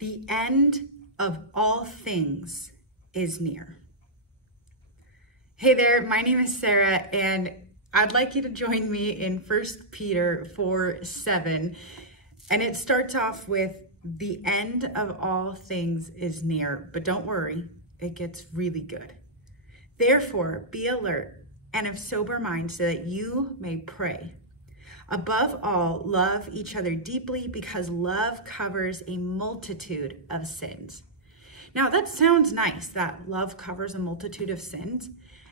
The end of all things is near. Hey there, my name is Sarah, and I'd like you to join me in 1 Peter 4:7. And it starts off with, the end of all things is near. But don't worry, it gets really good. Therefore, be alert and of sober mind so that you may pray. Above all, love each other deeply because love covers a multitude of sins. Now that sounds nice, that love covers a multitude of sins,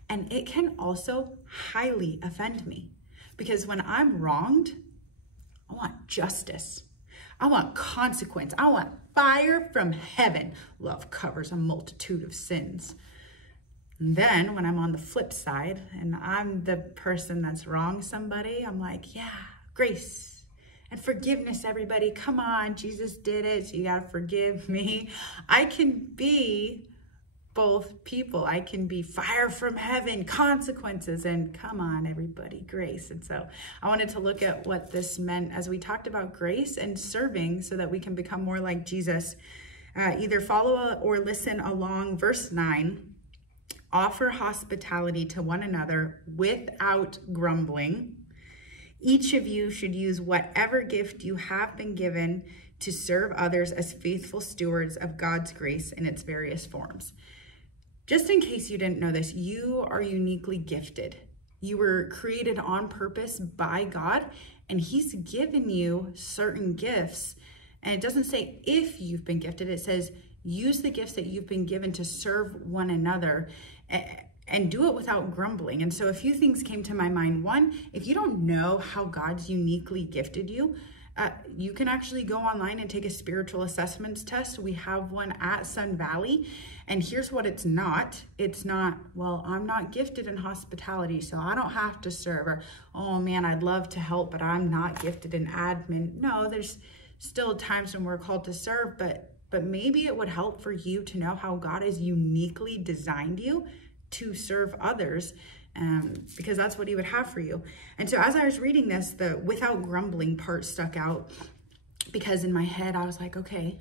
and it can also highly offend me because when I'm wronged, I want justice. I want consequence. I want fire from heaven. Love covers a multitude of sins. And then when I'm on the flip side and I'm the person that's wronged somebody, I'm like, yeah, grace and forgiveness, everybody. Come on, Jesus did it, so you got to forgive me. I can be both people. I can be fire from heaven, consequences, and come on, everybody, grace. And so I wanted to look at what this meant as we talked about grace and serving so that we can become more like Jesus. Either follow or listen along. Verse 9. Offer hospitality to one another without grumbling. Each of you should use whatever gift you have been given to serve others as faithful stewards of God's grace in its various forms. Just in case you didn't know this, you are uniquely gifted. You were created on purpose by God, and He's given you certain gifts. And it doesn't say if you've been gifted, it says use the gifts that you've been given to serve one another and do it without grumbling. And so a few things came to my mind. One, if you don't know how God's uniquely gifted you, you can actually go online and take a spiritual assessments test. We have one at Sun Valley. And here's what it's not. It's not, well, I'm not gifted in hospitality, so I don't have to serve. Or, oh man, I'd love to help, but I'm not gifted in admin. No, there's still times when we're called to serve, but maybe it would help for you to know how God has uniquely designed you to serve others, because that's what He would have for you. And so as I was reading this, the without grumbling part stuck out, because in my head I was like, okay,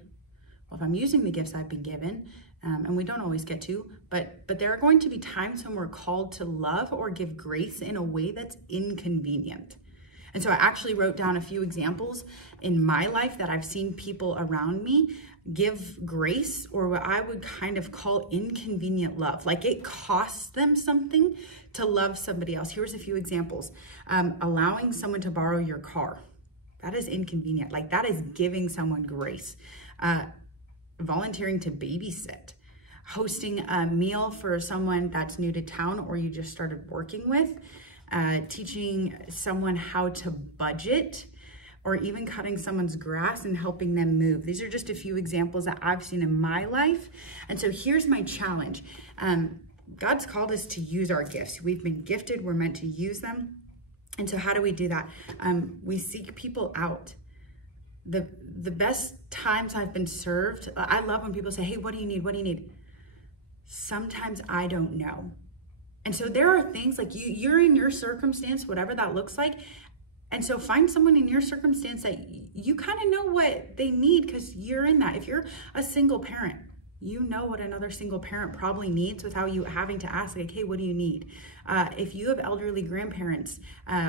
well, if I'm using the gifts I've been given, and we don't always get to, but there are going to be times when we're called to love or give grace in a way that's inconvenient. And so I actually wrote down a few examples in my life that I've seen people around me give grace, or what I would kind of call inconvenient love. Like it costs them something to love somebody else. Here's a few examples. Allowing someone to borrow your car. That is inconvenient. Like that is giving someone grace. Volunteering to babysit. Hosting a meal for someone that's new to town or you just started working with. Teaching someone how to budget, or even cutting someone's grass and helping them move. These are just a few examples that I've seen in my life. And so here's my challenge. God's called us to use our gifts. We've been gifted, we're meant to use them. And so how do we do that? We seek people out. The best times I've been served, I love when people say, hey, what do you need? What do you need? Sometimes I don't know. And so there are things like you're in your circumstance, whatever that looks like. And so find someone in your circumstance that you kind of know what they need because you're in that. If you're a single parent, you know what another single parent probably needs without you having to ask, like, hey, what do you need? If you have elderly grandparents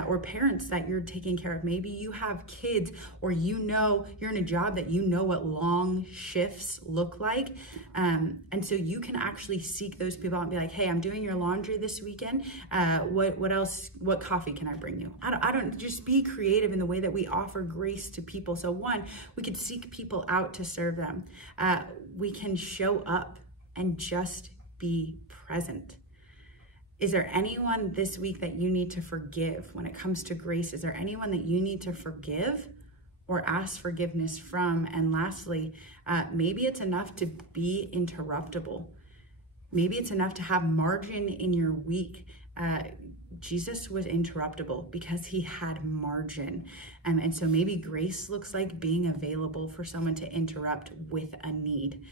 or parents that you're taking care of, maybe you have kids, or you know you're in a job that you know what long shifts look like. And so you can actually seek those people out and be like, hey, I'm doing your laundry this weekend. What else, what coffee can I bring you? I don't just be creative in the way that we offer grace to people. So one, we could seek people out to serve them. We can show up and just be present. Is there anyone this week that you need to forgive when it comes to grace? Is there anyone that you need to forgive or ask forgiveness from? And lastly, maybe it's enough to be interruptible. Maybe it's enough to have margin in your week. Jesus was interruptible because he had margin. And so maybe grace looks like being available for someone to interrupt with a need.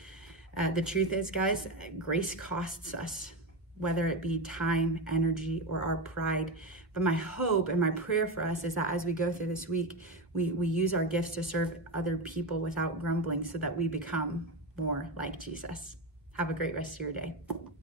The truth is, guys, grace costs us, whether it be time, energy, or our pride. But my hope and my prayer for us is that as we go through this week, we use our gifts to serve other people without grumbling so that we become more like Jesus. Have a great rest of your day.